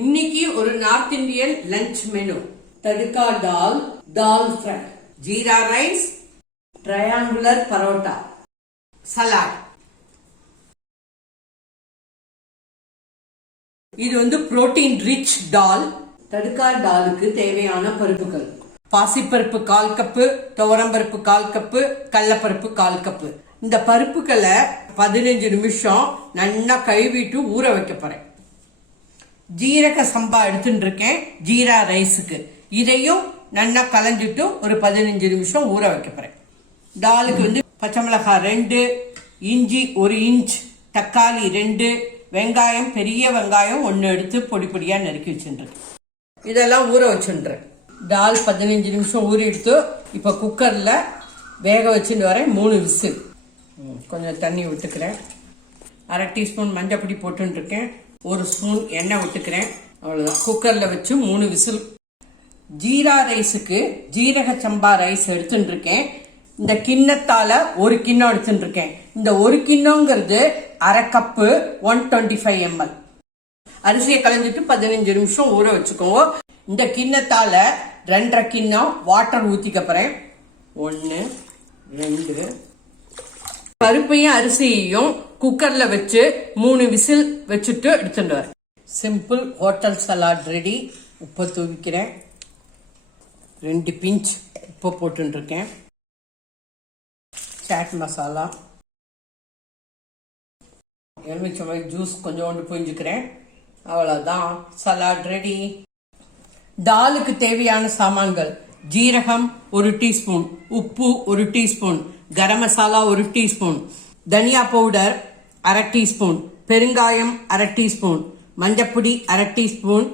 இன்னைக்கு ஒரு north Indian lunch menu. Tadka dal, dal fry, jeera rice, triangular paratha, salad. இது புரோட்டீன் ரிச் டால். தடுக்கா டாலுக்கு தேவையான பருப்புகள்: பாசிப்பருப்பு 1/4 கப்பு, துவரம்பருப்பு 1/4 கப்பு, கடலைப்பருப்பு 1/4 கப்பு. இந்த பருப்புகளை 15 நிமிஷம் நல்லா கழுவிட்டு ஊற வைக்க போறேன். ஜீரக சம்பா எடுத்துட்டு இருக்கேன் ஜீரா ரைஸுக்கு. இதையும் நல்லா கலந்துட்டு ஒரு 15 நிமிஷம் ஊற வைக்க போறேன். டாலுக்கு பச்சை மிளகாய் 2, இஞ்சி 1 இன்ச், தக்காளி 2, வெங்காயம் பெரிய வெங்காயம் 1 எடுத்து பொடி பொடியா நறுக்கி வச்சுருக்கேன். இதெல்லாம் ஊற வச்சுன்றேன். டால் 15 நிமிஷம் ஊறி எடுத்து இப்ப குக்கர்ல வேக வச்சுட்டு வரேன். 3 விசில். கொஞ்சம் தண்ணி விட்டுக்கிறேன். 1/2 டீஸ்பூன் மஞ்சள் பொடி போட்டு இருக்கேன். 1 ஸ்பூன் எண்ணெய் விட்டுக்கிறேன். அவ்வளவுதான். குக்கர்ல வச்சு 3 விசில். ஜீரா ரைஸுக்கு ஜீரக சம்பா ரைஸ் எடுத்துட்டு இருக்கேன். இந்த கிண்ணத்தால 1 கிண்ணம் எடுத்துட்டு இருக்கேன். இந்த 1 கிண்ணங்கிறது 1/2 கப்பு 125 ml. அரிசியை கலந்துட்டு 15 நிமிஷம் ஊற வச்சுக்கோங்க. இந்த கிண்ணத்தால 2.5 கிண்ணம் வாட்டர் ஊத்திக்க போறேன். 1 2. பருப்பையும் அரிசியையும் குக்கர்ல வச்சு 3 விசில் வச்சுட்டு எடுத்துட்டு வரேன். Simple hotel salad ready. உப்பு தூவிக்கிறேன். 2 பிஞ்ச் உப்பு போட்டு இருக்கேன். சாட் மசாலா, எலுமிச்சம்பழ ஜூஸ் கொஞ்சோண்டு புரிஞ்சுக்கிறேன். அவ்வளவுதான், சலாட் ரெடி. டாலுக்கு தேவையான சாமான்கள்: ஜீரகம் 1 டீஸ்பூன், உப்பு 1 டீஸ்பூன், கரம் மசாலா 1 டீஸ்பூன், தனியா பவுடர் 1/2 டீஸ்பூன், பெருங்காயம் 1/2 டீஸ்பூன், மஞ்சப்பொடி 1/2 டீஸ்பூன்,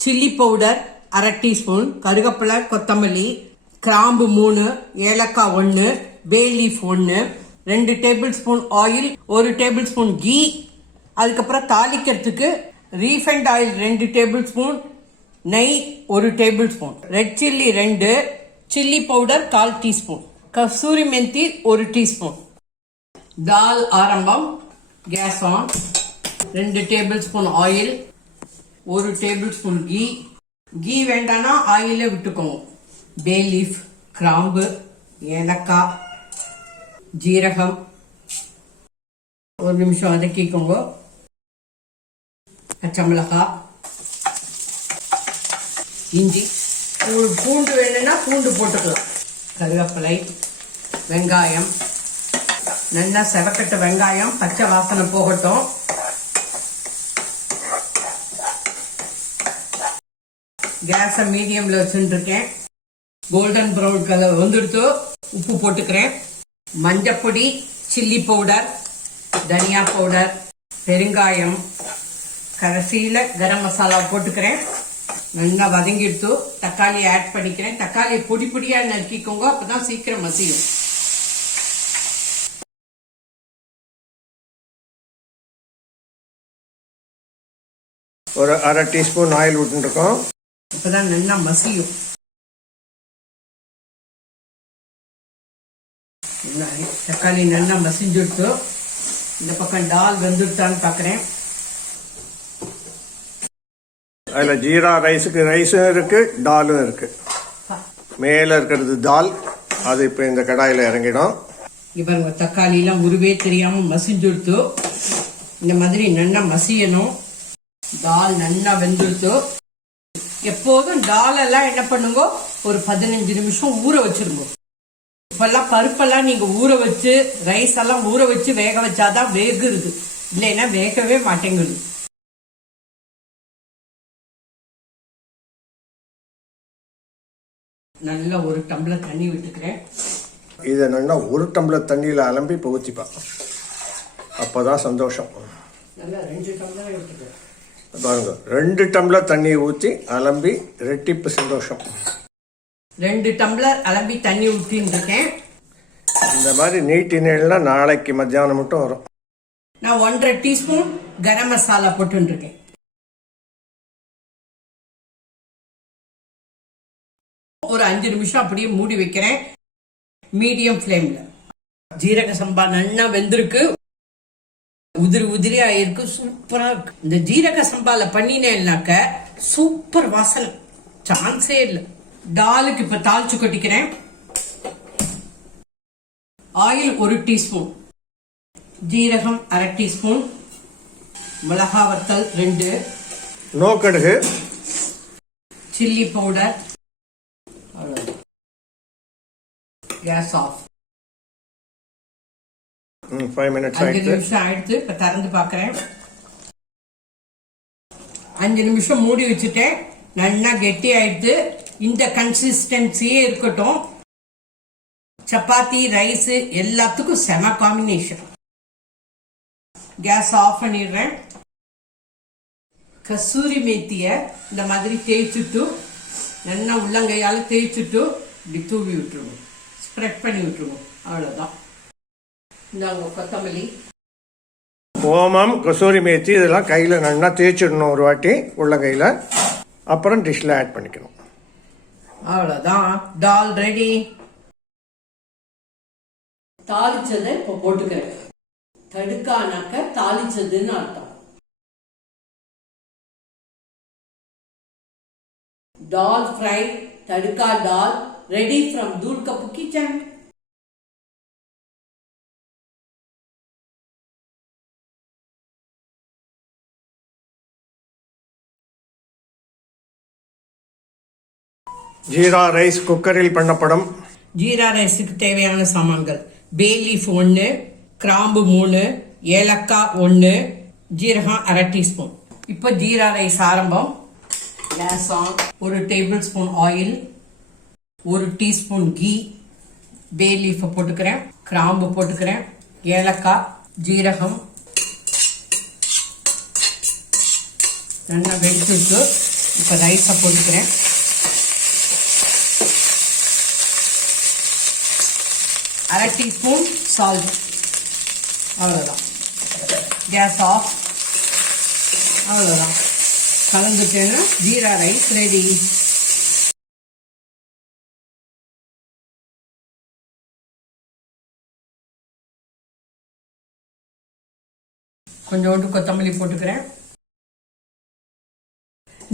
சில்லி பவுடர் 1/2 டீஸ்பூன், கருவேப்பிலை, கொத்தமல்லி, கிராம்பு 3, ஏலக்காய் 1, bay leaf 1, 2 tablespoon oil, 1 tablespoon ghee. அதுக்கப்புறம் தாளிக்கிறதுக்கு ரீஃபைண்ட் ஆயில் 2 டேபிள் ஸ்பூன், நெய் 1 tablespoon, red chilli 2, chilli powder 1/4 teaspoon, kasuri methi 1 teaspoon. Dal ஆரம்பம். Gas on. 2 tablespoon oil, 1 tablespoon ghee. Ghee வேண்டானா ஆயிலே விட்டுக்கோங்க. பே லீஃப், கிராம்பு, ஏலக்காய், ஜீரகம் 1 நிமிஷம் வதக்கிக்கோங்க. பச்சை மிளகாய், இஞ்சி, பூண்டு வேணும்னா பூண்டு போட்டுக்கலாம். கருவேப்பிலை, வெங்காயம் நல்லா செவக்கட்ட வெங்காயம் பச்சை வாசனை போகட்டும். கேஸ மீடியம்ல வச்சுட்டு இருக்கேன். கோல்டன் ப்ரௌன் கலர் வந்துடுத்து. உப்பு போட்டுக்கிறேன். மஞ்சப்பொடி, சில்லி பவுடர், தனியா பவுடர், பெருங்காயம், கடைசியில கரம் மசாலா போட்டுக்கிறேன். நல்லா வதங்கிடுத்து. தக்காளி ஆட் பண்ணிக்கிறேன். தக்காளி பொடி பொடியா நறுக்கிக்கோங்க, அப்பதான் சீக்கிரம் மசியும். ஒரு 1/2 டீஸ்பூன் ஆயில் விட்டுருக்கோம். இப்பதான் நல்லா மசியும். தக்காளி நல்லா மசிஞ்சுடுத்து. இந்த பக்கம் டால் வெந்துட்டான்னு பாக்குறேன். அதுல ஜீரா ரைஸுக்கு ரைஸும் இருக்கு, டாலும் இருக்கு. மேல இருக்கிறது தால். அது இப்ப இந்த கடாயில இறங்கிடும். இப்ப தக்காளி எல்லாம் உருவே தெரியாம மசிஞ்சுடுத்து. இந்த மாதிரி நல்லா மசியணும். டால் நல்லா வெந்துடுத்து. எப்போதும் டால் எல்லாம் என்ன பண்ணுங்க, ஒரு 15 நிமிஷம் ஊற வச்சிருங்க. இப்பெல்லாம் பருப்பெல்லாம் நீங்க ஊற வச்சு, ரைஸ் எல்லாம் ஊற வச்சு வேக வச்சாதான் வேகுது, இல்லைன்னா வேகவே மாட்டேங்குது. நல்லா 1 டம்ளர் தண்ணி விட்டுக்கிறேன். இதை நல்லா 1 டம்ளர் தண்ணியில அலம்பி இப்போ ஊற்றிப்பா. அப்பதான் சந்தோஷம். நல்லா 2 டம்ளர் விட்டுக்கிறேன். பாருங்க, 2 டம்ளர் தண்ணியை ஊற்றி அலம்பி ரெட்டிப்பு சந்தோஷம். 2 டம்ளர் அலம்பி தண்ணி ஊற்றின்னு இருக்கேன். இந்த மாதிரி நீட்டினா நாளைக்கு மத்தியானம் மட்டும் வரும். நான் 1/2 டீஸ்பூன் கரம் மசாலா போட்டு இருக்கேன். ஒரு 5 நிமிஷம் அப்படியே மூடி வைக்கிறேன் மீடியம் ஃபிளேம்ல. ஜீரக சம்பா நல்லா வெந்திருக்கு. உதிரி உதிரியா இருக்கு, சூப்பரா இருக்கு. இந்த ஜீரக சம்பால பண்ணினேன்னாக்க சூப்பர் வாசனை, சான்ஸே இல்லை. டாலுக்கு இப்ப தாளிச்சு கொட்டிக்கிறேன். ஆயில் 1 டீஸ்பூன், ஜீரகம் 1/2 டீஸ்பூன், மிளகா வத்தல் 2, நோக்கடுகு, chilli powder. Gas off. 5 minutes 5 ஆயிடுச்சு. நிமிஷம் ஆயிடுச்சு. இப்ப திறந்து பாக்குறேன். 5 நிமிஷம் மூடி வச்சுட்டேன். நல்லா கெட்டி ஆயிடுச்சு. இந்த கன்சிஸ்டன்சியே இருக்கட்டும். சப்பாத்தி, ரைஸ் எல்லாத்துக்கும் செம காம்பினேஷன். கேஸ் ஆஃப் பண்ணிடுறேன். கசூரி மேத்திய இந்த மாதிரி தேய்ச்சிட்டு நல்லா உள்ளங்கையால தேய்ச்சிட்டு இப்படி தூவி விட்டுருவோம், ஸ்ப்ரெட் பண்ணி விட்டுருவோம். அவ்வளவுதான். இந்தாங்க கொத்தமல்லி, ஓமம், கசூரி மேத்தி இதெல்லாம் கையில் நல்லா தேய்ச்சிடணும் ஒரு வாட்டி உள்ளங்கையில். அப்புறம் டிஷ்ல ஆட் பண்ணிக்கணும். அவ்வளவுதான். டால் ரெடி. தாளிச்சதை இப்போ போட்டுக்கிறேன். தடுக்கானாக்க தாளிச்சதுன்னு அர்த்தம். Dal fry, tadka dal ready from தூள் கப்பு கிச்சன். ஜீரா ரைஸ் குக்கரில் பண்ணப்படும். ஜீரா ரைஸுக்கு தேவையான சாமான்கள்: பே லீஃப் 1, கிராம்பு 3, ஏலக்காய் 1, ஜீரகம் 1/2 டீஸ்பூன். இப்போ ஜீரா ரைஸ் ஆரம்பம். Gas on. 1 tablespoon oil, 1 teaspoon ghee, bay leaf போட்டுக்கிறேன், கிராம்பு போட்டுக்கிறேன், ஏலக்காய், ஜீரகம் நல்லா வெடிச்சுட்டு இப்போ ரைஸை போட்டுக்கிறேன். அரை டீஸ்பூன் சால்ட். அவ்வளோதான். Gas off. அவ்வளோதான். கலந்துட்டேன்னா ஜீரா ரைஸ் ரெடி. கொஞ்சோண்டு கொத்தமல்லி போட்டுக்கிறேன்.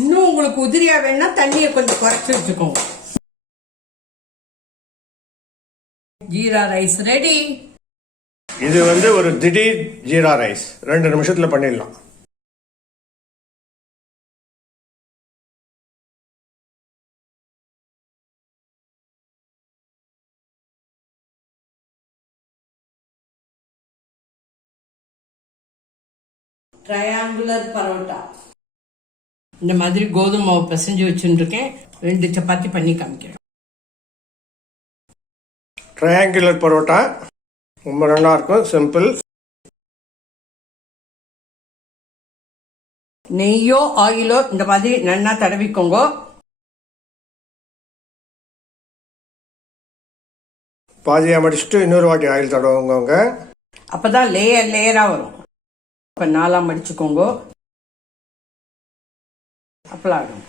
இன்னும் உங்களுக்கு உதிரியா வேணா தண்ணியை கொஞ்சம் குறைச்சி வச்சுக்கோங்க. Jeera rice ready. இது ஒரு திடீர் ஜீரா ரைஸ், 2 நிமிஷத்துல பண்ணிடலாம். ட்ரையாங்குலர் பரோட்டா. இந்த மாதிரி கோதுமை மாவு பிசைஞ்சு வச்சுருக்கேன். 2 சப்பாத்தி பண்ணி காமிக்கிறேன். ட்ரையாங்குலர் பரோட்டா ரொம்ப நல்லா இருக்கும், சிம்பிள். நெய்யோ ஆயிலோ இந்த மாதிரி நல்லா தடவிக்கோங்க. பாதியா மடிச்சுட்டு இன்னொரு வாட்டி ஆயில் தடவுங்க. அப்பதான் லேயர் லேயரா வரும். இப்ப 4ஆ மடிச்சுக்கோங்க. அப்பளாடும்.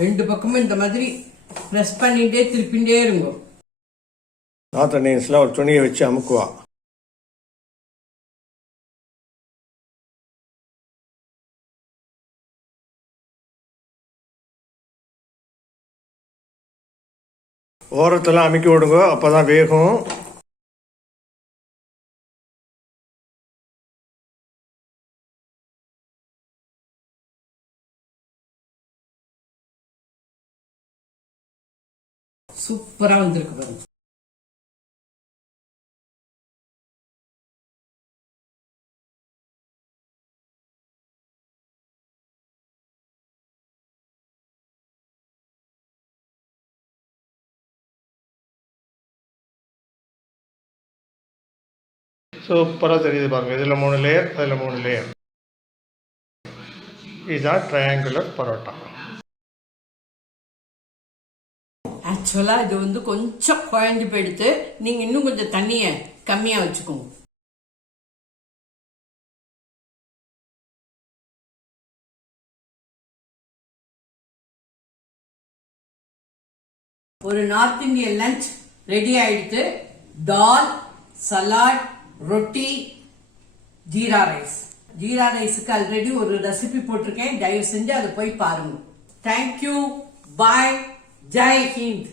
ரெண்டு பக்கமும் இந்த மாதிரி பிரஸ் பண்ணிட்டே திருப்பிண்டே இருங்க. நார்த் இந்தியன்ஸ்லாம் ஒரு துணியை வச்சு அமுக்குவா. ஓரத்தெல்லாம் அமுக்கி விடுங்க, அப்பதான் வேகும். சூப்பரா வந்திருக்கு பாருங்க. சூப்பராக தெரியுது பாருங்க. இதில் 3 லேயர், அதில் 3 லேயர். இதுதான் ட்ரையாங்குலர் பரோட்டா. ஆக்சுவலா இது வந்து கொஞ்சம் குழஞ்சு போயிடுத்து. நீங்க இன்னும் கொஞ்சம் தண்ணிய கம்மியா வச்சுக்கோங்க. ஒரு நார்த் இந்தியன் லஞ்ச் ரெடி ஆயிடுத்து. தால், சலாட், ரொட்டி, ஜீரா ரைஸ். ஜீரா ரைஸுக்கு ஆல்ரெடி ஒரு ரெசிபி போட்டிருக்கேன், தயவு செஞ்சு அதை போய் பாருங்க. தேங்க்யூ, பாய், ஜெய் ஹிந்த்.